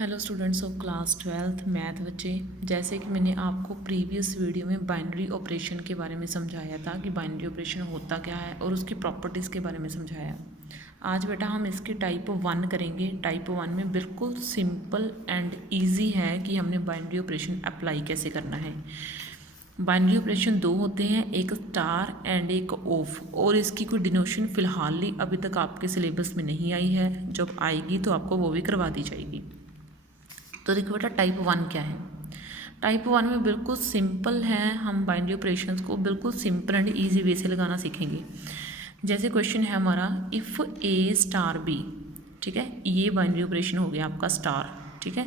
Hello students of class 12th math बच्चे। जैसे कि मैंने आपको प्रीवियस वीडियो में बाइनरी ऑपरेशन के बारे में समझाया था कि बाइनरी ऑपरेशन होता क्या है और उसकी प्रॉपर्टीज़ के बारे में समझाया। आज बेटा हम इसकी टाइप 1 करेंगे। टाइप 1 में बिल्कुल सिंपल एंड इजी है कि हमने बाइनरी ऑपरेशन अप्लाई कैसे करना है। बाइनरी ऑपरेशन दो होते हैं, एक स्टार एंड एक ऑफ, और इसकी कोई डिनोशन फ़िलहाल ही अभी तक आपके सिलेबस में नहीं आई है। जब आएगी तो आपको वो भी करवा दी जाएगी। तो देखो बेटा टाइप 1 क्या है। टाइप 1 में बिल्कुल सिंपल है, हम बाइनरी ऑपरेशंस को बिल्कुल सिंपल एंड इजी वे से लगाना सीखेंगे। जैसे क्वेश्चन है हमारा इफ़ ए स्टार बी, ठीक है, ये बाइनरी ऑपरेशन हो गया आपका स्टार, ठीक है।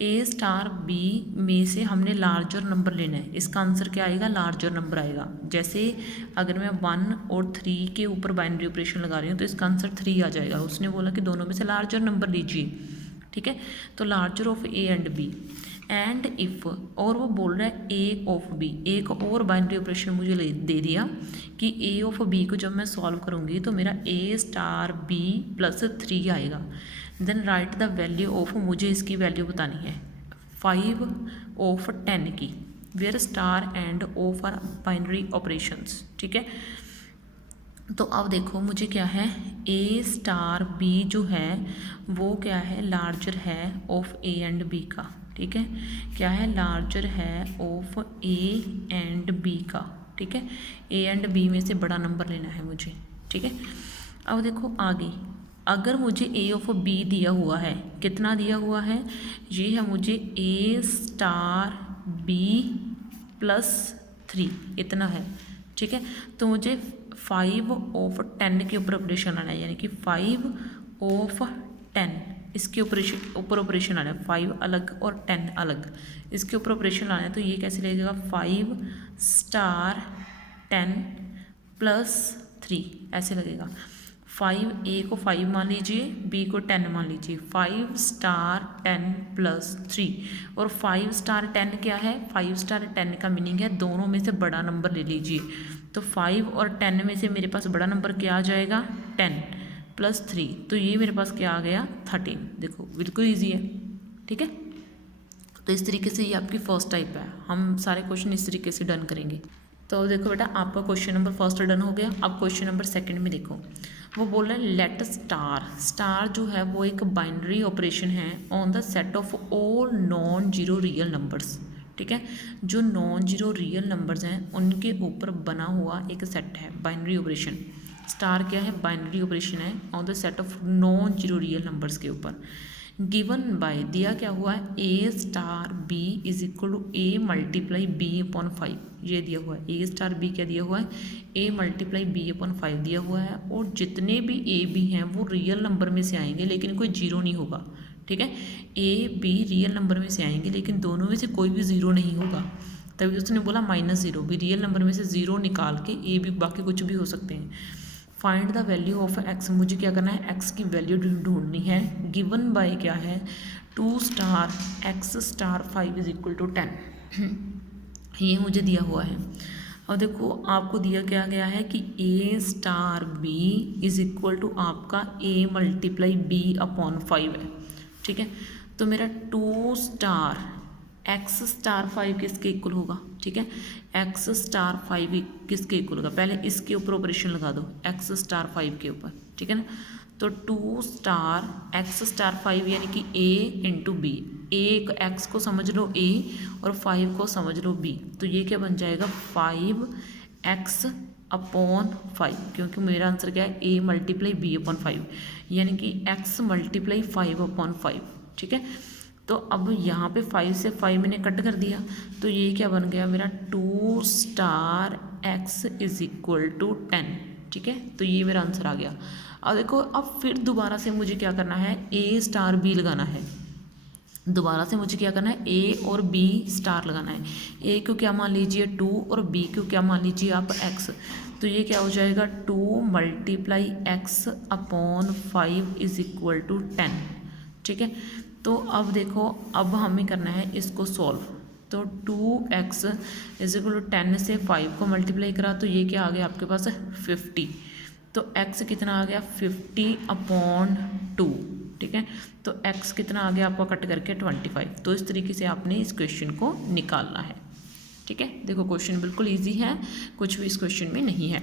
ए स्टार बी में से हमने लार्जर नंबर लेना है, इसका आंसर क्या आएगा, लार्जर नंबर आएगा। जैसे अगर मैं 1 और 3 के ऊपर बाइनरी ऑपरेशन लगा रही हूँ तो इसका आंसर 3 आ जाएगा। उसने बोला कि दोनों में से लार्जर नंबर लीजिए, ठीक है। तो larger of A and B and if, और वो बोल रहा है ए ऑफ बी। एक और बाइनरी ऑपरेशन मुझे दे दिया कि ए ऑफ बी को जब मैं सॉल्व करूँगी तो मेरा ए स्टार बी प्लस 3 आएगा। Then write the value of, मुझे इसकी वैल्यू बतानी है 5 ऑफ 10 की, where star and of are binary operations, ठीक है। तो अब देखो मुझे क्या है, ए स्टार बी जो है वो क्या है, लार्जर है ऑफ ए एंड बी का, ठीक है। क्या है, लार्जर है ऑफ ए एंड बी का, ठीक है। ए एंड बी में से बड़ा नंबर लेना है मुझे, ठीक है। अब देखो आगे, अगर मुझे ए ऑफ बी दिया हुआ है, कितना दिया हुआ है, ये है मुझे ए स्टार बी प्लस 3, इतना है, ठीक है। तो मुझे 5 ऑफ 10 के ऊपर ऑपरेशन आना है, यानी कि 5 ऑफ 10 इसके ऊपर ऑपरेशन आना है। 5 अलग और 10 अलग, इसके ऊपर ऑपरेशन आना है। तो ये कैसे लगेगा, 5 स्टार 10 प्लस 3 ऐसे लगेगा। 5 ए को 5 मान लीजिए, बी को 10 मान लीजिए। 5 स्टार 10 प्लस 3, और 5 स्टार 10 क्या है, 5 स्टार 10 का मीनिंग है दोनों में से बड़ा नंबर ले लीजिए। तो 5 और 10 में से मेरे पास बड़ा नंबर क्या आ जाएगा, 10 प्लस 3, तो ये मेरे पास क्या आ गया, 13। देखो बिल्कुल ईजी है, ठीक है। तो इस तरीके से ये आपकी फर्स्ट टाइप है। हम सारे क्वेश्चन इस तरीके से डन करेंगे। तो अब देखो बेटा आपका क्वेश्चन नंबर फर्स्ट डन हो गया। अब क्वेश्चन नंबर सेकंड में देखो, वो बोल रहे हैं लेट स्टार, स्टार जो है वो एक बाइनरी ऑपरेशन है on the set of all non zero real numbers, ठीक है। जो नॉन जीरो रियल नंबर्स हैं उनके ऊपर बना हुआ एक सेट है बाइनरी ऑपरेशन। स्टार क्या है, बाइनरी ऑपरेशन है on the set of non zero real numbers के ऊपर। गिवन बाय, दिया क्या हुआ है, a star b is equal to a multiply b upon 5, ये दिया हुआ है। ए स्टार बी क्या दिया हुआ है, ए मल्टीप्लाई बी अपॉन 5 दिया हुआ है। और जितने भी ए बी हैं वो रियल नंबर में से आएंगे, लेकिन कोई जीरो नहीं होगा, ठीक है। ए बी रियल नंबर में से आएंगे लेकिन दोनों में से कोई भी ज़ीरो नहीं होगा। तभी उसने बोला -0 भी, रियल नंबर में से ज़ीरो निकाल के ए बी बाकी कुछ भी हो सकते हैं। Find the value of x, मुझे क्या करना है, एक्स की वैल्यू ढूंढनी है। गिवन बाय क्या है, 2 star x star 5 is equal to 10, ये मुझे दिया हुआ है। अब देखो आपको दिया क्या गया है कि ए star b is equal to आपका ए मल्टीप्लाई बी अपॉन 5 है, ठीक है। तो मेरा 2 स्टार एक्स स्टार 5 किसके इक्वल होगा, ठीक है। एक्स स्टार 5 किसके इक्वल होगा, पहले इसके ऊपर ऑपरेशन लगा दो, एक्स स्टार 5 के ऊपर, ठीक है ना। तो 2 स्टार एक्स स्टार 5 यानी कि ए इंटू बी, ए एक्स को समझ लो ए और 5 को समझ लो बी। तो ये क्या बन जाएगा, 5x अपॉन 5, क्योंकि मेरा आंसर क्या है, ए मल्टीप्लाई बी अपॉन 5, यानी कि x मल्टीप्लाई 5 अपॉन 5, ठीक है। तो अब यहाँ पे 5 से 5 मैंने कट कर दिया, तो ये क्या बन गया मेरा, 2 star x is equal to 10, ठीक है। तो ये मेरा आंसर आ गया। अब देखो अब फिर दोबारा से मुझे क्या करना है, a स्टार b लगाना है। दोबारा से मुझे क्या करना है, a और b स्टार लगाना है। a को क्या मान लीजिए 2 और b को क्या मान लीजिए आप x। तो ये क्या हो जाएगा, 2 multiply x upon 5 is equal to 10, ठीक है। तो अब देखो अब हमें करना है इसको सॉल्व। तो 2x इज इक्वल टू 10 से 5 को मल्टीप्लाई करा तो ये क्या आ गया आपके पास 50। तो x कितना आ गया, 50 अपॉन 2, ठीक है। तो x कितना आ गया आपका कट करके 25। तो इस तरीके से आपने इस क्वेश्चन को निकालना है, ठीक है। देखो क्वेश्चन बिल्कुल ईजी है, कुछ भी इस क्वेश्चन में नहीं है।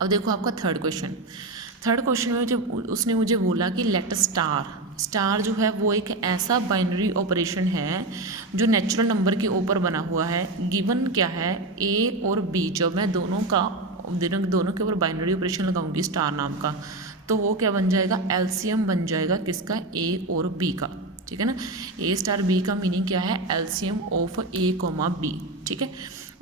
अब देखो आपका थर्ड क्वेश्चन में जब उसने मुझे बोला कि लेट स्टार जो है वो एक ऐसा बाइनरी ऑपरेशन है जो नेचुरल नंबर के ऊपर बना हुआ है। गिवन क्या है, ए और बी। जब मैं दोनों के ऊपर बाइनरी ऑपरेशन लगाऊंगी स्टार नाम का, तो वो क्या बन जाएगा, एलसीएम बन जाएगा किसका, ए और बी का, ठीक है ना। ए स्टार बी का मीनिंग क्या है, LCM of A comma B, ठीक है।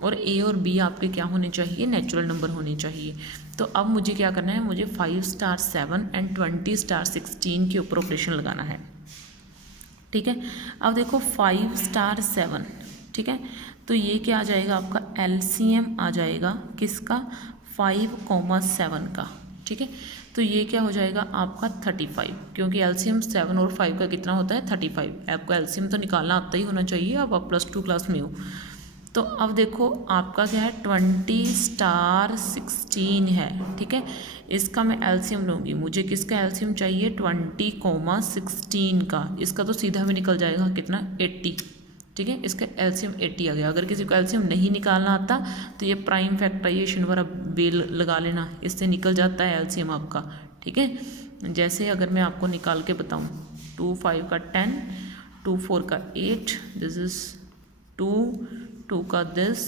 और ए और बी आपके क्या होने चाहिए, नेचुरल नंबर होने चाहिए। तो अब मुझे क्या करना है, मुझे 5 स्टार 7 एंड 20 स्टार 16 के ऊपर ऑपरेशन लगाना है, ठीक है। अब देखो 5 स्टार 7, ठीक है, तो ये क्या आ जाएगा आपका एलसीएम आ जाएगा किसका, 5,7 का, ठीक है। तो ये क्या हो जाएगा आपका 35, क्योंकि एलसीएम 7 और 5 का कितना होता है 35। आपको एलसीएम तो निकालना आता ही होना चाहिए, अब आप +2 क्लास में हो। तो अब देखो आपका क्या है 20 स्टार 16 है, ठीक है। इसका मैं एलसीएम लूँगी, मुझे किसका एलसीएम चाहिए 20,16 का। इसका तो सीधा भी निकल जाएगा कितना 80, ठीक है। इसका एलसीएम 80 आ गया। अगर किसी को एलसीएम नहीं निकालना आता तो ये प्राइम फैक्टराइजेशन वाला बेल लगा लेना, इससे निकल जाता है एलसीएम आपका, ठीक है। जैसे अगर मैं आपको निकाल के बताऊँ, 2 5 का 10, 2 4 का 8, दिस इज 2 का दिस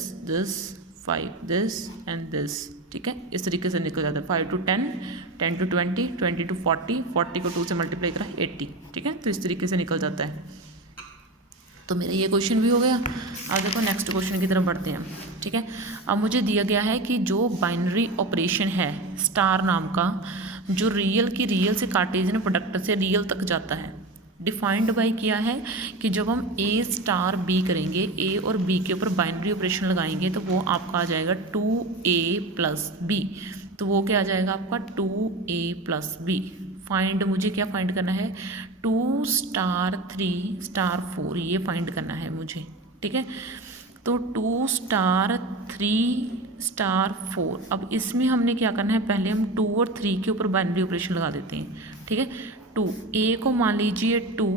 5 दिस एंड दिस, ठीक है। इस तरीके से निकल जाता है 5 to 10, 10 to 20, 20 to 40, 40 को 2 से मल्टीप्लाई करा 80, ठीक है। तो इस तरीके से निकल जाता है। तो मेरा ये क्वेश्चन भी हो गया। अब देखो नेक्स्ट क्वेश्चन की तरफ बढ़ते हैं, ठीक है। अब मुझे दिया गया है कि जो बाइनरी ऑपरेशन है स्टार नाम का, जो रियल से कार्टेशियन प्रोडक्ट से रियल तक जाता है, डिफाइंड बाय किया है कि जब हम ए स्टार बी करेंगे, ए और बी के ऊपर बाइनरी ऑपरेशन लगाएंगे तो वो आपका आ जाएगा 2a प्लस बी। तो वो क्या आ जाएगा आपका 2a प्लस बी। फाइंड, मुझे क्या फाइंड करना है, 2 स्टार 3 स्टार 4, ये फाइंड करना है मुझे, ठीक है। तो 2 स्टार 3 स्टार 4। अब इसमें हमने क्या करना है, पहले हम 2 और 3 के ऊपर बाइनरी ऑपरेशन लगा देते हैं, ठीक है। 2, ए को मान लीजिए 2,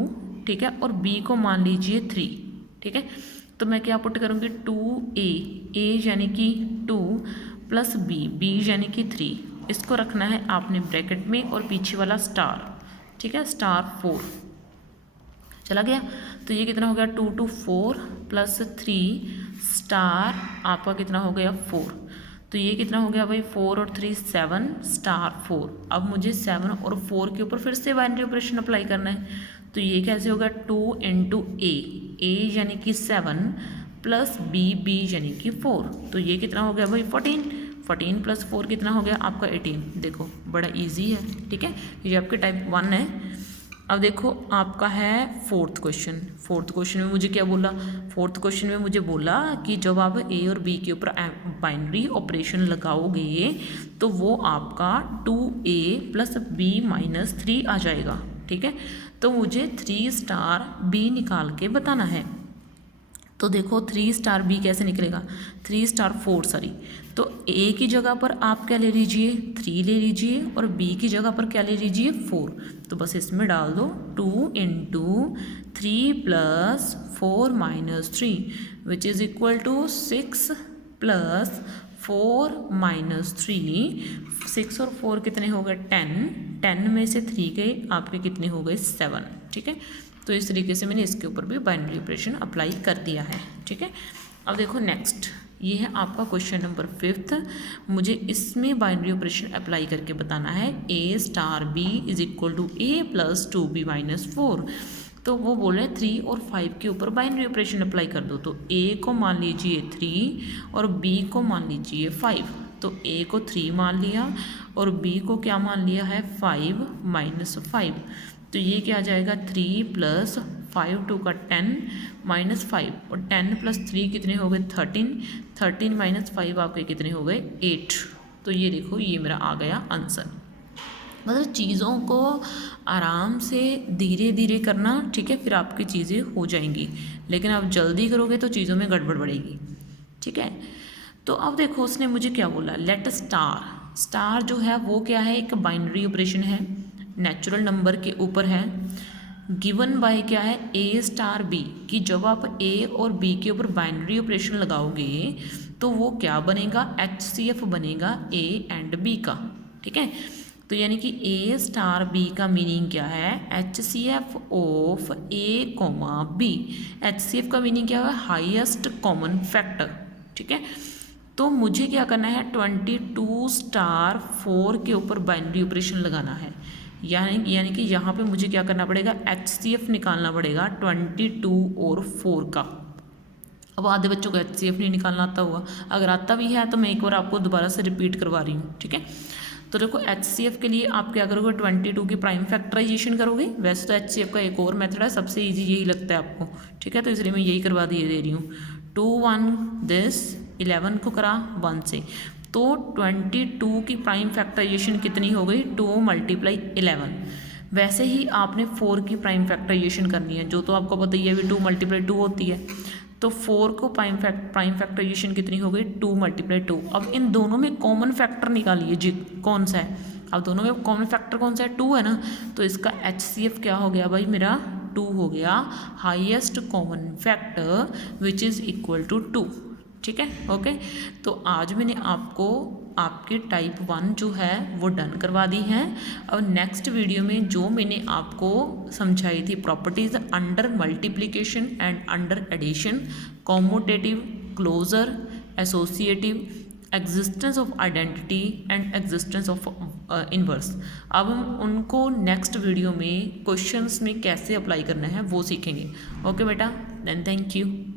ठीक है, और बी को मान लीजिए 3, ठीक है। तो मैं क्या पुट करूँगी 2a, ए यानी कि 2 प्लस बी यानी कि 3। इसको रखना है आपने ब्रैकेट में और पीछे वाला स्टार, ठीक है, स्टार 4 चला गया। तो ये कितना हो गया 2 to 4 प्लस 3 स्टार आपका कितना हो गया 4। तो ये कितना हो गया भाई 4 और 3 7 स्टार 4। अब मुझे 7 और 4 के ऊपर फिर से बाइनरी ऑपरेशन अप्लाई करना है। तो ये कैसे होगा 2 इंटू ए यानी कि 7 प्लस बी यानी कि 4। तो ये कितना हो गया भाई 14 प्लस 4 कितना हो गया आपका 18। देखो बड़ा इजी है, ठीक है, ये आपके टाइप 1 है। अब देखो आपका है फोर्थ क्वेश्चन में मुझे क्या बोला, फोर्थ क्वेश्चन में मुझे बोला कि जब आप ए और बी के ऊपर बाइनरी ऑपरेशन लगाओगे तो वो आपका 2a प्लस बी माइनस 3 आ जाएगा, ठीक है। तो मुझे 3 स्टार बी निकाल के बताना है। तो देखो 3 स्टार बी कैसे निकलेगा, 3 स्टार 4 सॉरी। तो ए की जगह पर आप क्या ले लीजिए 3 ले लीजिए और बी की जगह पर क्या ले लीजिए 4। तो बस इसमें डाल दो 2 into 3 plus 4 minus 3 which is equal to 6 plus 4 minus 3। 6 और 4 कितने हो गए 10 में से 3 गए आपके कितने हो गए 7, ठीक है। तो इस तरीके से मैंने इसके ऊपर भी बाइनरी ऑपरेशन अप्लाई कर दिया है, ठीक है। अब देखो नेक्स्ट, ये है आपका क्वेश्चन नंबर 5। मुझे इसमें बाइनरी ऑपरेशन अप्लाई करके बताना है a star b is equal to a plus 2b minus 4। तो वो बोल रहे हैं 3 और 5 के ऊपर बाइनरी ऑपरेशन अप्लाई कर दो। तो ए को मान लीजिए 3 और बी को मान लीजिए 5। तो ए को 3 मान लिया और बी को क्या मान लिया है 5 माइनस 5। तो ये क्या आ जाएगा 3 प्लस 5 2 का 10 माइनस 5 और 10 प्लस 3 कितने हो गए 13 माइनस 5 आपके कितने हो गए 8। तो ये देखो ये मेरा आ गया आंसर। मतलब चीज़ों को आराम से धीरे धीरे करना, ठीक है, फिर आपकी चीज़ें हो जाएंगी। लेकिन आप जल्दी करोगे तो चीज़ों में गड़बड़ बढ़ेगी, ठीक है। तो अब देखो उसने मुझे क्या बोला, लेट स्टार जो है वो क्या है एक बाइनरी ऑपरेशन है। नेचुरल नंबर के ऊपर है, गिवन बाय क्या है ए स्टार बी, कि जब आप ए और बी के ऊपर बाइनरी ऑपरेशन लगाओगे तो वो क्या बनेगा, HCF बनेगा ए एंड बी का। ठीक है, तो यानी कि ए स्टार बी का मीनिंग क्या है, HCF of A comma B. HCF का मीनिंग क्या है, हाईएस्ट कॉमन फैक्टर। ठीक है, तो मुझे क्या करना है, 22 स्टार 4 के ऊपर बाइनरी ऑपरेशन लगाना है, यानी कि यहाँ पे मुझे क्या करना पड़ेगा, HCF निकालना पड़ेगा 22 और 4 का। अब आधे बच्चों को HCF नहीं निकालना आता हुआ, अगर आता भी है तो मैं एक बार आपको दोबारा से रिपीट करवा रही हूँ। ठीक है, तो देखो HCF के लिए आप क्या करोगे, 22 की प्राइम फैक्टराइजेशन करोगे। वैसे तो HCF का एक और मेथड है, सबसे इजी यही लगता है आपको। ठीक है, तो इसलिए मैं यही करवा दे रही हूँ। 2 1 दिस 11 को करा 1 से, तो 22 की प्राइम फैक्टराइजेशन कितनी हो गई, 2 × 11। वैसे ही आपने 4 की प्राइम फैक्टराइजेशन करनी है, जो तो आपको पता ही है भी 2 × 2 होती है। तो 4 को प्राइम फैक्टराइजेशन कितनी हो गई, 2 × 2। अब इन दोनों में कॉमन फैक्टर निकालिए जी, कौन सा है। अब दोनों में कॉमन फैक्टर कौन सा है, 2 है ना, तो इसका HCF क्या हो गया भाई मेरा, 2 हो गया, highest common factor which is equal to 2। ठीक है, ओके। तो आज मैंने आपको आपके टाइप 1 जो है वो डन करवा दी है। अब नेक्स्ट वीडियो में जो मैंने आपको समझाई थी properties under multiplication and under addition, commutative, closure, associative, existence of identity and existence of inverse, अब हम उनको नेक्स्ट वीडियो में क्वेश्चंस में कैसे अप्लाई करना है वो सीखेंगे। ओके बेटा, देन थैंक यू।